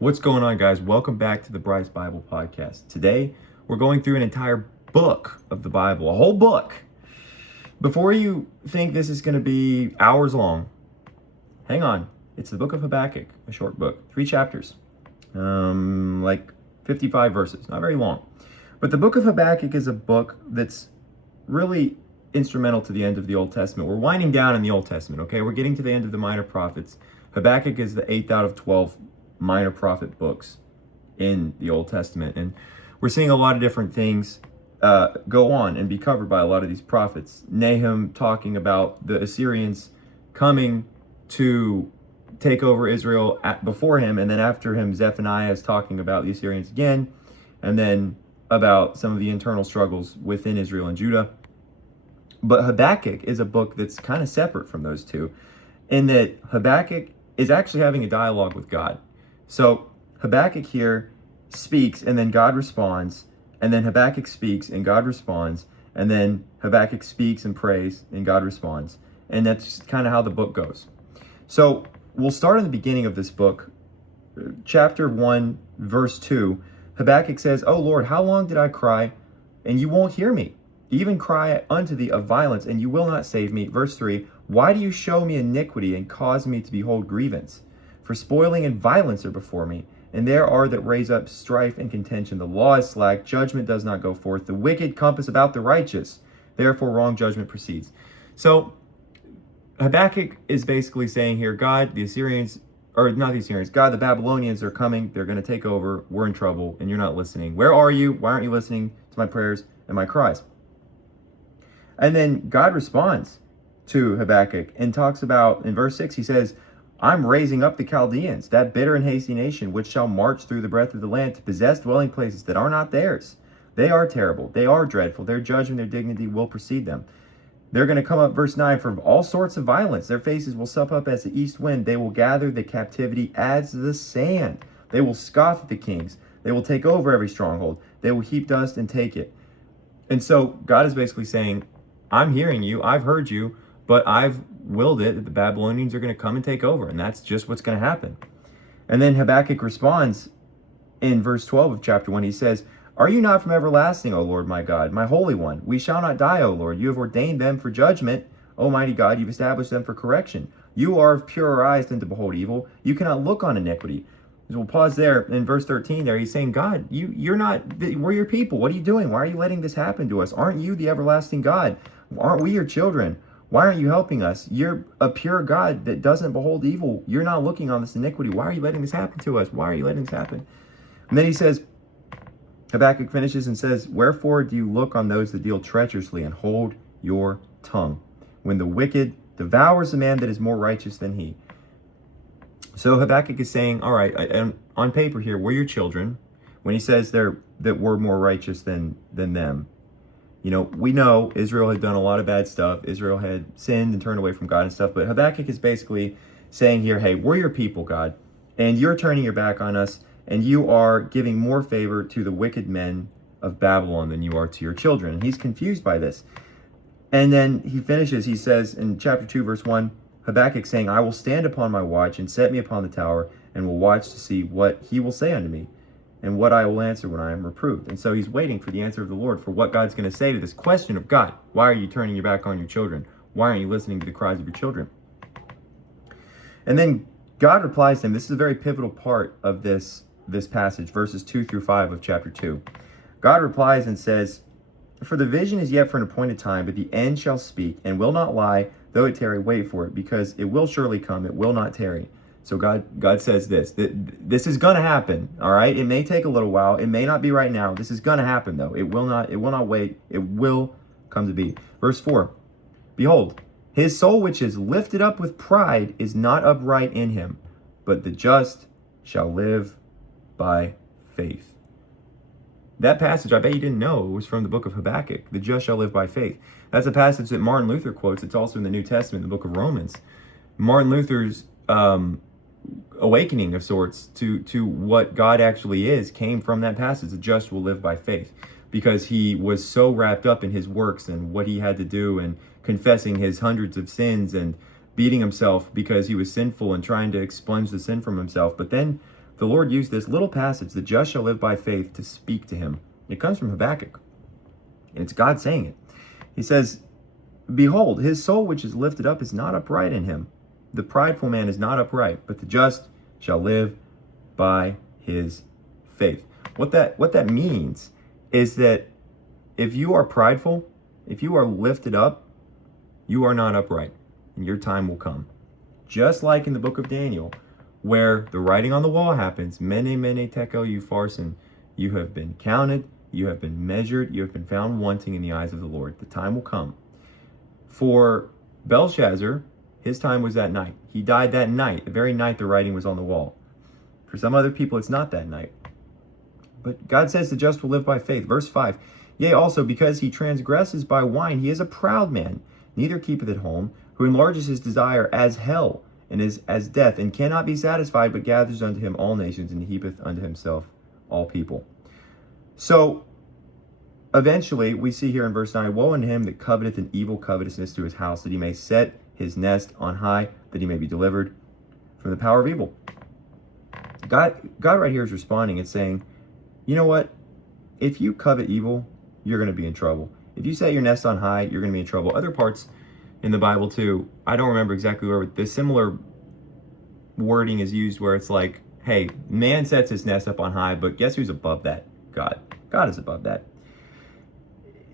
What's going on, guys? Welcome back to the Bryce Bible Podcast. Today, we're going through an entire book of the Bible, a whole book. Before you think this is going to be hours long, hang on. It's the book of Habakkuk, a short book, 3 chapters, like 55 verses, not very long. But the book of Habakkuk is a book that's really instrumental to the end of the Old Testament. We're winding down in the Old Testament, okay? We're getting to the end of the minor prophets. Habakkuk is the 8th out of 12 minor prophet books in the Old Testament. And we're seeing a lot of different things go on and be covered by a lot of these prophets. Nahum talking about the Assyrians coming to take over Israel before him, and then after him, Zephaniah is talking about the Assyrians again, and then about some of the internal struggles within Israel and Judah. But Habakkuk is a book that's kind of separate from those two, in that Habakkuk is actually having a dialogue with God. So Habakkuk here speaks, and then God responds, and then Habakkuk speaks, and God responds, and then Habakkuk speaks and prays, and God responds. And that's kind of how the book goes. So we'll start in the beginning of this book, chapter 1, verse 2. Habakkuk says, "O Lord, how long did I cry, and you won't hear me? Even cry unto thee of violence, and you will not save me." Verse 3, "Why do you show me iniquity and cause me to behold grievance? For spoiling and violence are before me, and there are that raise up strife and contention. The law is slack, judgment does not go forth. The wicked compass about the righteous, therefore wrong judgment proceeds." So Habakkuk is basically saying here, God, the Assyrians, or not the Assyrians, God, the Babylonians are coming, they're going to take over, we're in trouble, and you're not listening. Where are you? Why aren't you listening to my prayers and my cries? And then God responds to Habakkuk and talks about, in verse 6, he says, "I'm raising up the Chaldeans, that bitter and hasty nation, which shall march through the breadth of the land to possess dwelling places that are not theirs. They are terrible, they are dreadful, their judgment, their dignity will precede them. They're going to come up," verse 9, "from all sorts of violence. Their faces will sup up as the east wind. They will gather the captivity as the sand. They will scoff at the kings. They will take over every stronghold. They will heap dust and take it." And so God is basically saying, I'm hearing you, I've heard you, but I've willed it that the Babylonians are going to come and take over, and that's just what's going to happen. And then Habakkuk responds in verse 12 of chapter 1. He says, "Are you not from everlasting, O Lord my God, my Holy One? We shall not die, O Lord. You have ordained them for judgment. Almighty God, you've established them for correction. You are of purer eyes than to behold evil. You cannot look on iniquity." So we'll pause there. In verse 13 there, he's saying, God, we're your people. What are you doing? Why are you letting this happen to us? Aren't you the everlasting God? Aren't we your children? Why aren't you helping us? You're a pure God that doesn't behold evil. You're not looking on this iniquity. Why are you letting this happen to us? Why are you letting this happen? And then he says, Habakkuk finishes and says, "Wherefore do you look on those that deal treacherously, and hold your tongue, when the wicked devours the man that is more righteous than he?" So Habakkuk is saying, all right, on paper here, we're your children. When he says that we're more righteous than them, you know, we know Israel had done a lot of bad stuff. Israel had sinned and turned away from God and stuff. But Habakkuk is basically saying here, hey, we're your people, God, and you're turning your back on us, and you are giving more favor to the wicked men of Babylon than you are to your children. And he's confused by this. And then he finishes, he says in chapter 2, verse 1, Habakkuk saying, "I will stand upon my watch, and set me upon the tower, and will watch to see what he will say unto me, and what I will answer when I am reproved." And so he's waiting for the answer of the Lord, for what God's going to say to this question of, God, why are you turning your back on your children? Why aren't you listening to the cries of your children? And then God replies to him. This is a very pivotal part of this passage, verses 2 through 5 of chapter 2. God replies and says, "For the vision is yet for an appointed time, but the end shall speak, and will not lie, though it tarry, wait for it, because it will surely come, it will not tarry." So God says this is going to happen, all right? It may take a little while. It may not be right now. This is going to happen, though. It will not wait. It will come to be. Verse 4, "Behold, his soul which is lifted up with pride is not upright in him, but the just shall live by faith." That passage, I bet you didn't know, it was from the book of Habakkuk. The just shall live by faith. That's a passage that Martin Luther quotes. It's also in the New Testament, the book of Romans. Martin Luther's awakening of sorts to what God actually is came from that passage. The just will live by faith, because he was so wrapped up in his works and what he had to do, and confessing his hundreds of sins and beating himself because he was sinful and trying to expunge the sin from himself. But then the Lord used this little passage, the just shall live by faith, to speak to him. It comes from Habakkuk, and it's God saying it. He says, behold, his soul which is lifted up is not upright in him. The prideful man is not upright, but the just shall live by his faith. What that means is that if you are prideful, if you are lifted up, you are not upright, and your time will come. Just like in the book of Daniel, where the writing on the wall happens, mene, mene, tekel, upharsin, you have been counted, you have been measured, you have been found wanting in the eyes of the Lord. The time will come. For Belshazzar, his time was that night. He died that night, the very night the writing was on the wall. For some other people, it's not that night. But God says the just will live by faith. Verse 5, yea, also because he transgresses by wine, he is a proud man, neither keepeth at home, who enlarges his desire as hell, and is as death, and cannot be satisfied, but gathers unto him all nations, and heapeth unto himself all people. So, eventually, we see here in verse 9, woe unto him that coveteth an evil covetousness to his house, that he may set his nest on high, that he may be delivered from the power of evil. God right here is responding and saying, you know what? If you covet evil, you're going to be in trouble. If you set your nest on high, you're going to be in trouble. Other parts in the Bible too, I don't remember exactly where, but the similar wording is used where it's like, hey, man sets his nest up on high, but guess who's above that? God. God is above that.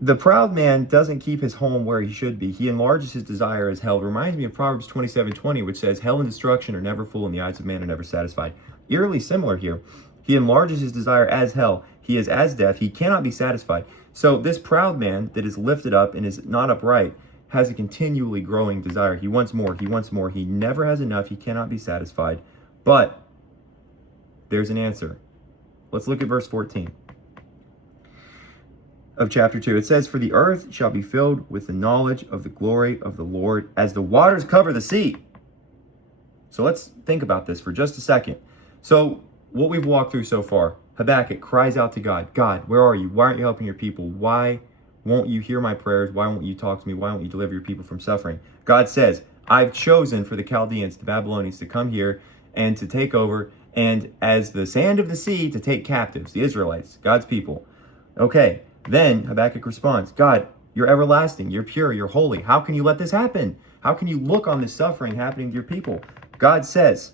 The proud man doesn't keep his home where he should be. He enlarges his desire as hell. It reminds me of Proverbs 27:20, which says, hell and destruction are never full, and the eyes of man are never satisfied. Eerily similar here. He enlarges his desire as hell. He is as death. He cannot be satisfied. So this proud man that is lifted up and is not upright has a continually growing desire. He wants more. He wants more. He never has enough. He cannot be satisfied. But there's an answer. Let's look at verse 14 of chapter 2. It says, for the earth shall be filled with the knowledge of the glory of the Lord as the waters cover the sea. So let's think about this for just a second. So what we've walked through so far, Habakkuk cries out to God, God, where are you? Why aren't you helping your people? Why won't you hear my prayers? Why won't you talk to me? Why won't you deliver your people from suffering? God says, I've chosen for the Chaldeans, the Babylonians, to come here and to take over, and as the sand of the sea, to take captives, the Israelites, God's people. Okay, then Habakkuk responds, God, you're everlasting, you're pure, you're holy. How can you let this happen? How can you look on this suffering happening to your people? God says,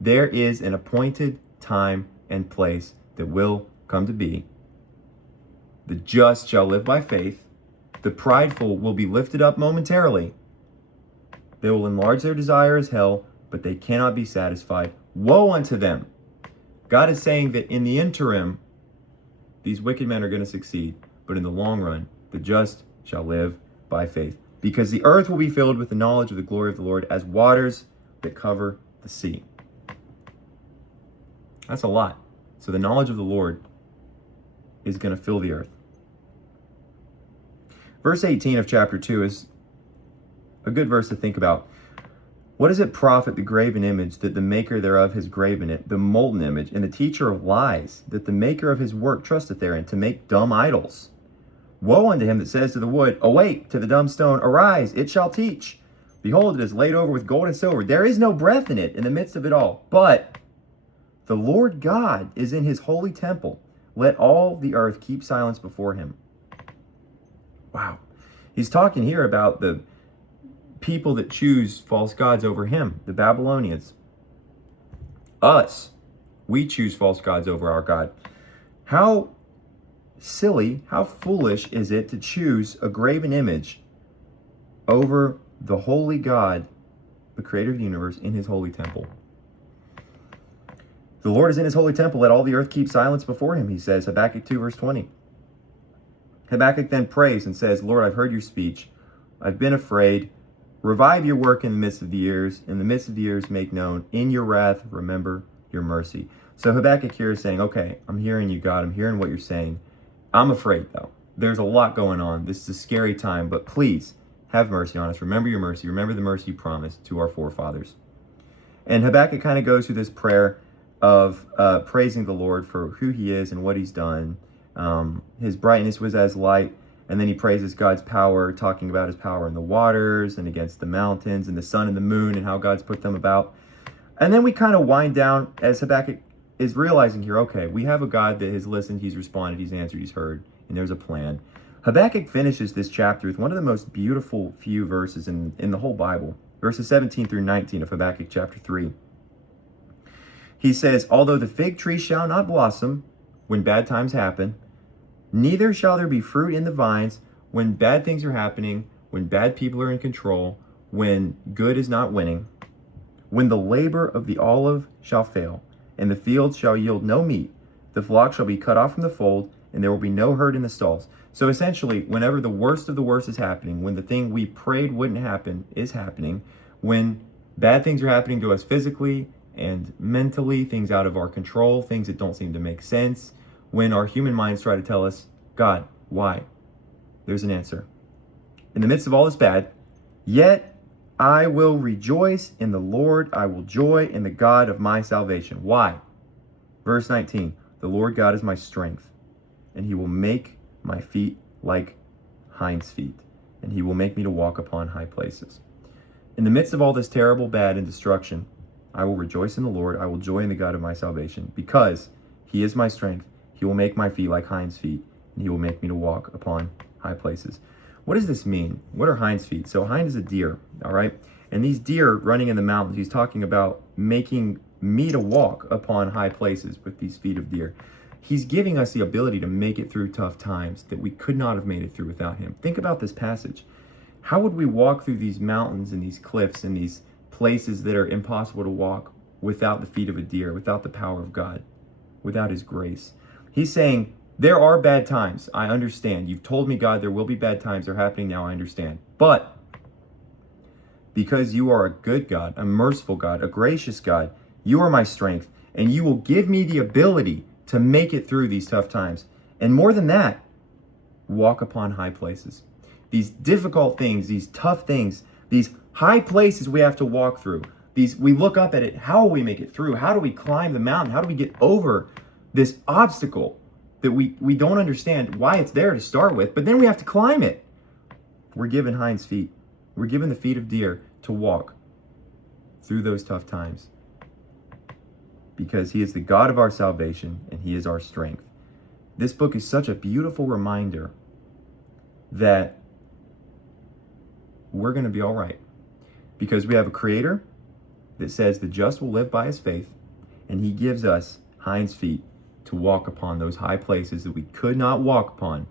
there is an appointed time and place that will come to be. The just shall live by faith. The prideful will be lifted up momentarily. They will enlarge their desire as hell, but they cannot be satisfied. Woe unto them. God is saying that in the interim, these wicked men are going to succeed, but in the long run, the just shall live by faith. Because the earth will be filled with the knowledge of the glory of the Lord as waters that cover the sea. That's a lot. So the knowledge of the Lord is going to fill the earth. Verse 18 of chapter 2 is a good verse to think about. What does it profit the graven image that the maker thereof has graven it, the molten image, and the teacher of lies, that the maker of his work trusteth therein, to make dumb idols? Woe unto him that says to the wood, awake, to the dumb stone, arise, it shall teach. Behold, it is laid over with gold and silver. There is no breath in it in the midst of it all. But the Lord God is in his holy temple. Let all the earth keep silence before him. Wow. He's talking here about the people that choose false gods over him, the Babylonians. Us, we choose false gods over our God. How silly, how foolish is it to choose a graven image over the holy God, the creator of the universe, in his holy temple? The Lord is in his holy temple. Let all the earth keep silence before him, he says, Habakkuk 2, verse 20. Habakkuk then prays and says, Lord, I've heard your speech. I've been afraid. Revive your work in the midst of the years. In the midst of the years, make known. In your wrath, remember your mercy. So Habakkuk here is saying, okay, I'm hearing you, God. I'm hearing what you're saying. I'm afraid, though. There's a lot going on. This is a scary time, but please have mercy on us. Remember your mercy. Remember the mercy you promised to our forefathers. And Habakkuk kind of goes through this prayer of praising the Lord for who he is and what he's done. His brightness was as light. And then he praises God's power, talking about his power in the waters and against the mountains and the sun and the moon and how God's put them about. And then we kind of wind down as Habakkuk is realizing here, okay, we have a God that has listened, he's responded, he's answered, he's heard, and there's a plan. Habakkuk finishes this chapter with one of the most beautiful few verses in the whole Bible. Verses 17 through 19 of Habakkuk chapter 3. He says, although the fig tree shall not blossom when bad times happen, neither shall there be fruit in the vines when bad things are happening, when bad people are in control, when good is not winning, when the labor of the olive shall fail, and the field shall yield no meat, the flock shall be cut off from the fold, and there will be no herd in the stalls. So essentially, whenever the worst of the worst is happening, when the thing we prayed wouldn't happen is happening, when bad things are happening to us physically and mentally, things out of our control, things that don't seem to make sense, when our human minds try to tell us, God, why? There's an answer. In the midst of all this bad, yet I will rejoice in the Lord. I will joy in the God of my salvation. Why? Verse 19, the Lord God is my strength, and he will make my feet like hinds' feet, and he will make me to walk upon high places. In the midst of all this terrible bad and destruction, I will rejoice in the Lord. I will joy in the God of my salvation, because he is my strength. He will make my feet like hinds' feet, and he will make me to walk upon high places. What does this mean? What are hinds' feet? So hind is a deer, all right? And these deer running in the mountains, he's talking about making me to walk upon high places with these feet of deer. He's giving us the ability to make it through tough times that we could not have made it through without him. Think about this passage. How would we walk through these mountains and these cliffs and these places that are impossible to walk without the feet of a deer, without the power of God, without his grace? He's saying, there are bad times. I understand. You've told me, God, there will be bad times. They're happening now. I understand. But because you are a good God, a merciful God, a gracious God, you are my strength, and you will give me the ability to make it through these tough times. And more than that, walk upon high places. These difficult things, these tough things, these high places we have to walk through. We look up at it. How will we make it through? How do we climb the mountain? How do we get over this obstacle that we don't understand why it's there to start with, but then we have to climb it? We're given hinds' feet. We're given the feet of deer to walk through those tough times, because he is the God of our salvation and he is our strength. This book is such a beautiful reminder that we're going to be all right, because we have a creator that says the just will live by his faith, and he gives us hinds' feet to walk upon those high places that we could not walk upon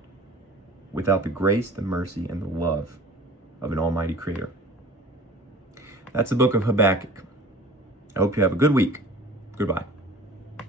without the grace, the mercy, and the love of an almighty creator. That's the book of Habakkuk. I hope you have a good week. Goodbye.